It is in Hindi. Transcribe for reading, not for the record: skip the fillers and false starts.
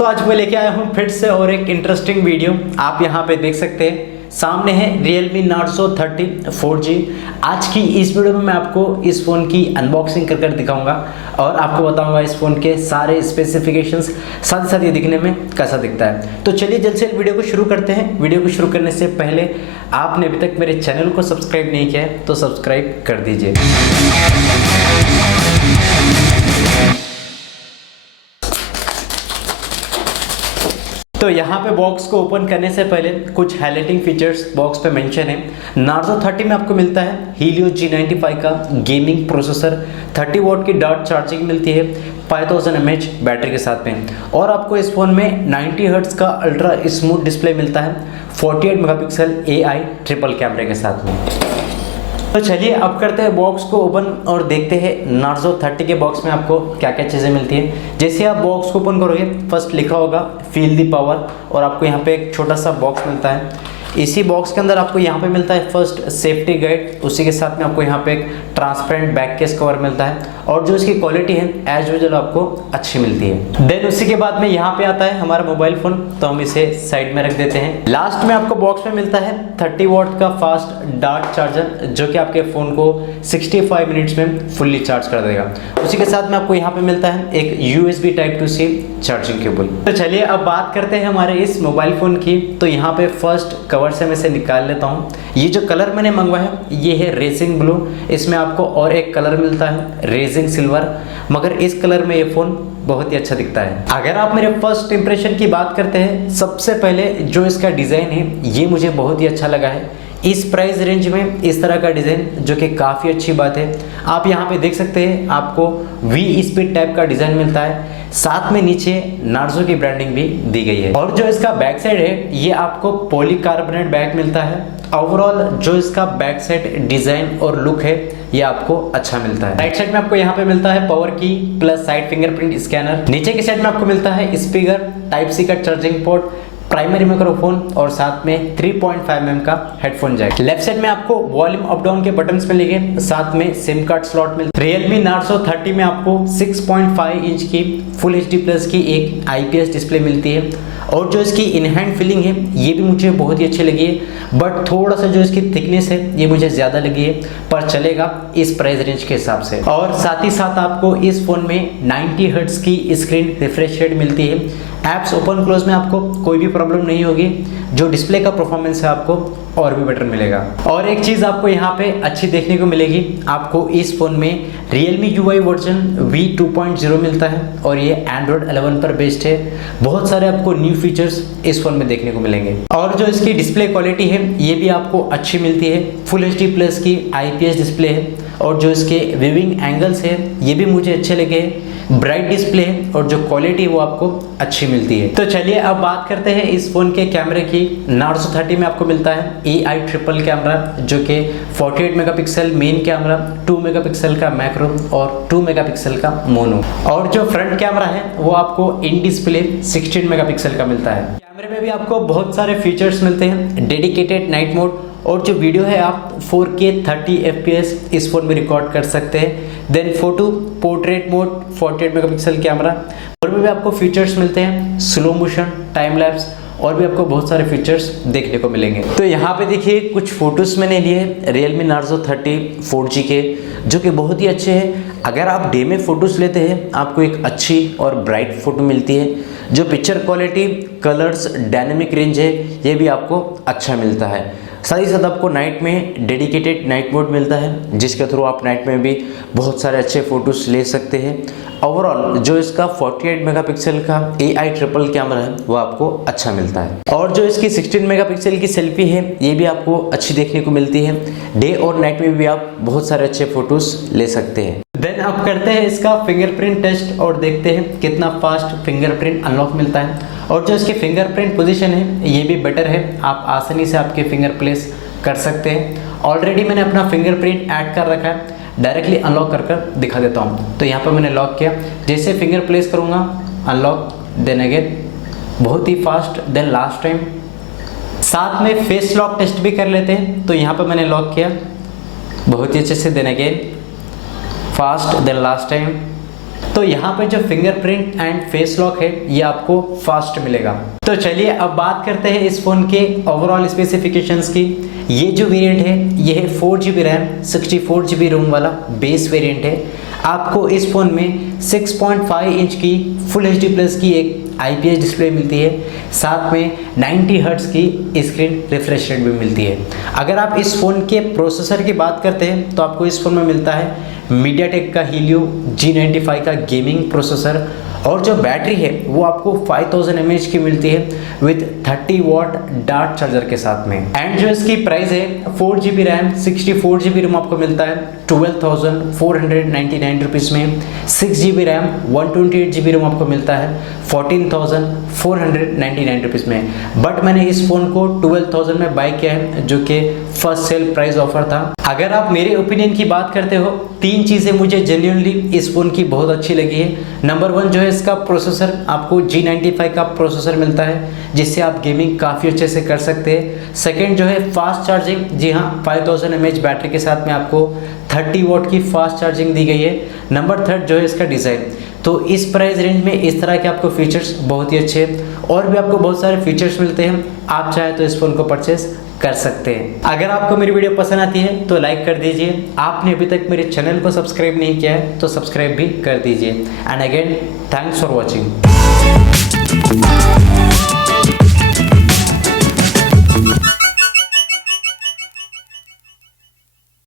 दोस्तों आज मैं लेके आया हूँ फिर से और एक इंटरेस्टिंग वीडियो। आप यहाँ पे देख सकते हैं सामने है Realme Narzo 30 4G। आज की इस वीडियो में मैं आपको इस फ़ोन की अनबॉक्सिंग कर दिखाऊंगा और आपको बताऊंगा इस फ़ोन के सारे स्पेसिफिकेशंस, साथ ही साथ ये दिखने में कैसा दिखता है। तो चलिए जल्द से जल्द वीडियो को शुरू करते हैं। वीडियो को शुरू करने से पहले आपने अभी तक मेरे चैनल को सब्सक्राइब नहीं किया है तो सब्सक्राइब कर दीजिए। तो यहाँ पे बॉक्स को ओपन करने से पहले कुछ हाईलाइटिंग फीचर्स बॉक्स पे मेंशन है। Narzo 30 में आपको मिलता है Helio G95 का गेमिंग प्रोसेसर, 30 वॉट की डॉट चार्जिंग मिलती है 5000 mAh बैटरी के साथ में, और आपको इस फोन में 90 हर्ट्ज का अल्ट्रा स्मूथ डिस्प्ले मिलता है 48 मेगापिक्सल AI ट्रिपल कैमरे के साथ में। तो चलिए अब करते हैं बॉक्स को ओपन और देखते हैं Narzo 30 के बॉक्स में आपको क्या क्या चीज़ें मिलती है। जैसे आप बॉक्स को ओपन करोगे फर्स्ट लिखा होगा फील दी पावर, और आपको यहाँ पे एक छोटा सा बॉक्स मिलता है। इसी बॉक्स के अंदर आपको यहाँ पे मिलता है फर्स्ट सेफ्टी गाइड, उसी के साथ में आपको यहाँ पे एक ट्रांसपेरेंट बैक केस कवर मिलता है, और जो इसकी क्वालिटी है एज यूजुअल आपको अच्छी मिलती है। देन उसी के बाद में यहाँ पे आता है हमारा मोबाइल फोन, तो हम इसे साइड में रख देते हैं। लास्ट में आपको बॉक्स में मिलता है 30 वॉट का फास्ट डार्ट चार्जर, जो कि आपके फोन को 65 मिनट्स में फुल्ली चार्ज कर देगा। उसी के साथ में आपको यहाँ पे मिलता है एक USB Type-C चार्जिंग केबल। तो चलिए अब बात करते हैं हमारे इस मोबाइल फोन की। तो यहाँ पे फर्स्ट कवर से मैं इसे निकाल लेता हूँ। ये जो कलर मैंने मंगवाया है ये है रेसिंग ब्लू। इसमें आपको और एक कलर मिलता है रेसिंग सिल्वर, मगर इस कलर में ये फोन बहुत ही अच्छा दिखता है। अगर आप मेरे फर्स्ट इंप्रेशन की बात करते हैं, सबसे पहले जो इसका डिज़ाइन है ये मुझे बहुत ही अच्छा लगा है। इस प्राइस रेंज में इस तरह का डिज़ाइन जो कि काफ़ी अच्छी बात है। आप यहाँ पे देख सकते हैं आपको V स्पीड टाइप का डिज़ाइन मिलता है, साथ में नीचे नार्जो की ब्रांडिंग भी दी गई है। और जो इसका बैक साइड है ये आपको पॉलीकार्बोनेट बैक मिलता है। ओवरऑल जो इसका बैक साइड डिज़ाइन और लुक है ये आपको अच्छा मिलता है। राइट साइड में आपको यहाँ पे मिलता है पावर की प्लस साइड फिंगरप्रिंट स्कैनर। नीचे की साइड में आपको मिलता है स्पीकर, Type-C का चार्जिंग पोर्ट, प्राइमरी माइक्रोफोन और साथ में 3.5 mm का हेडफोन जैक। लेफ्ट साइड में आपको वॉल्यूम अप डाउन के बटन्स मिलेंगे, साथ में सिम कार्ड स्लॉट मिलता है। Realme Narzo 30 में आपको 6.5 इंच की फुल HD प्लस की एक IPS डिस्प्ले मिलती है, और जो इसकी इन हैंड फीलिंग है ये भी मुझे बहुत ही अच्छी लगी है, बट थोड़ा सा जो इसकी थिकनेस है ये मुझे ज़्यादा लगी है, पर चलेगा इस प्राइस रेंज के हिसाब से। और साथ ही साथ आपको इस फ़ोन में 90 हर्ट्ज की स्क्रीन रिफ्रेश रेट मिलती है। ऐप्स ओपन क्लोज में आपको कोई भी प्रॉब्लम नहीं होगी। जो डिस्प्ले का परफॉर्मेंस है आपको और भी बेटर मिलेगा। और एक चीज़ आपको यहाँ पे अच्छी देखने को मिलेगी, आपको इस फ़ोन में Realme UI वर्जन V 2.0 मिलता है, और ये Android 11 पर बेस्ड है। बहुत सारे आपको न्यू फीचर्स इस फ़ोन में देखने को मिलेंगे। और जो इसकी डिस्प्ले क्वालिटी है ये भी आपको अच्छी मिलती है। फुल HD प्लस की IPS डिस्प्ले है, और जो इसके व्यूइंग एंगल्स है ये भी मुझे अच्छे लगे। ब्राइट डिस्प्ले है और जो क्वालिटी है वो आपको अच्छी मिलती है। तो चलिए अब बात करते हैं इस फ़ोन के कैमरे की। Narzo 30 में आपको मिलता है AI ट्रिपल कैमरा, जो कि 48 मेगापिक्सल मेन कैमरा, 2 मेगापिक्सल का मैक्रो और 2 मेगापिक्सल का मोनो। और जो फ्रंट कैमरा है वो आपको इन डिस्प्ले 16 मेगापिक्सल का मिलता है। कैमरे में भी आपको बहुत सारे फीचर्स मिलते हैं। डेडिकेटेड नाइट मोड, और जो वीडियो है आप 4K 30 FPS इस फोन में रिकॉर्ड कर सकते हैं। Then photo portrait mode, 48 megapixel camera, और भी आपको फीचर्स मिलते हैं स्लो मोशन, टाइम लैप्स, और भी आपको बहुत सारे फीचर्स देखने को मिलेंगे। तो यहाँ पे देखिए कुछ फोटोज मैंने लिए Realme Narzo 30 4G के, जो कि बहुत ही अच्छे हैं। अगर आप डे में फोटोज लेते हैं आपको एक अच्छी और ब्राइट फोटो मिलती है। जो picture quality, colours, dynamic range है ये भी आपको अच्छा मिलता है। साथ ही साथ आपको नाइट में डेडिकेटेड नाइट मोड मिलता है, जिसके थ्रू आप नाइट में भी बहुत सारे अच्छे फोटोज ले सकते हैं। ओवरऑल जो इसका 48 मेगापिक्सल का AI ट्रिपल कैमरा है वो आपको अच्छा मिलता है, और जो इसकी 16 मेगापिक्सल की सेल्फी है ये भी आपको अच्छी देखने को मिलती है। डे और नाइट में भी आप बहुत सारे अच्छे फोटोज ले सकते हैं। देन आप करते हैं इसका फिंगरप्रिंट टेस्ट और देखते हैं कितना फास्ट फिंगरप्रिंट अनलॉक मिलता है। और जो इसकी फिंगरप्रिंट पोजीशन है ये भी बेटर है, आप आसानी से आपके फिंगर प्लेस कर सकते हैं। ऑलरेडी मैंने अपना फिंगरप्रिंट ऐड कर रखा है, डायरेक्टली अनलॉक कर दिखा देता हूँ। तो यहाँ पर मैंने लॉक किया, जैसे फिंगर प्लेस करूँगा अनलॉक, देन अगेन बहुत ही फास्ट, देन लास्ट टाइम। साथ में फेस लॉक टेस्ट भी कर लेते हैं। तो यहाँ पर मैंने लॉक किया बहुत ही अच्छे से, then again fast, then last time, तो यहाँ पे जो फिंगरप्रिंट एंड फेस लॉक है ये आपको फास्ट मिलेगा। तो चलिए अब बात करते हैं इस फोन के ओवरऑल स्पेसिफिकेशंस की। ये जो वेरिएंट है ये है 4GB रैम 64GB रोम वाला बेस वेरिएंट है। आपको इस फोन में 6.5 इंच की फुल HD प्लस की एक IPS डिस्प्ले मिलती है, साथ में 90 हर्ट्ज की स्क्रीन रिफ्रेश रेट भी मिलती है। अगर आप इस फ़ोन के प्रोसेसर की बात करते हैं तो आपको इस फ़ोन में मिलता है मीडियाटेक का हीलियो G95 का गेमिंग प्रोसेसर, और जो बैटरी है वो आपको 5000 mAh की मिलती है विद 30 वॉट डार्ट चार्जर के साथ में। एंड जो इसकी प्राइस है 4GB रैम 64GB रोम आपको मिलता है 12,499 रुपीज़ में। 6GB रैम 128GB रोम आपको मिलता है 14,499 रुपीज़ में। बट मैंने इस फ़ोन को 12,000 में बाय किया है, जो कि फर्स्ट सेल प्राइस ऑफर था। अगर आप मेरे ओपिनियन की बात करते हो, 3 चीज़ें मुझे जेन्युइनली इस फ़ोन की बहुत अच्छी लगी है। नंबर 1 जो है इसका प्रोसेसर, आपको G95 का प्रोसेसर मिलता है जिससे आप गेमिंग काफ़ी अच्छे से कर सकते हैं। सेकंड जो है फास्ट चार्जिंग, जी हाँ 5000 mAh बैटरी के साथ में आपको 30 वॉट की फास्ट चार्जिंग दी गई है। नंबर 3 जो है इसका डिज़ाइन। तो इस प्राइस रेंज में इस तरह के आपको फीचर्स बहुत ही अच्छे हैं, और भी आपको बहुत सारे फीचर्स मिलते हैं। आप चाहे तो इस फ़ोन को परचेस कर सकते हैं। अगर आपको मेरी वीडियो पसंद आती है तो लाइक कर दीजिए। आपने अभी तक मेरे चैनल को सब्सक्राइब नहीं किया है तो सब्सक्राइब भी कर दीजिए। And again thanks for watching.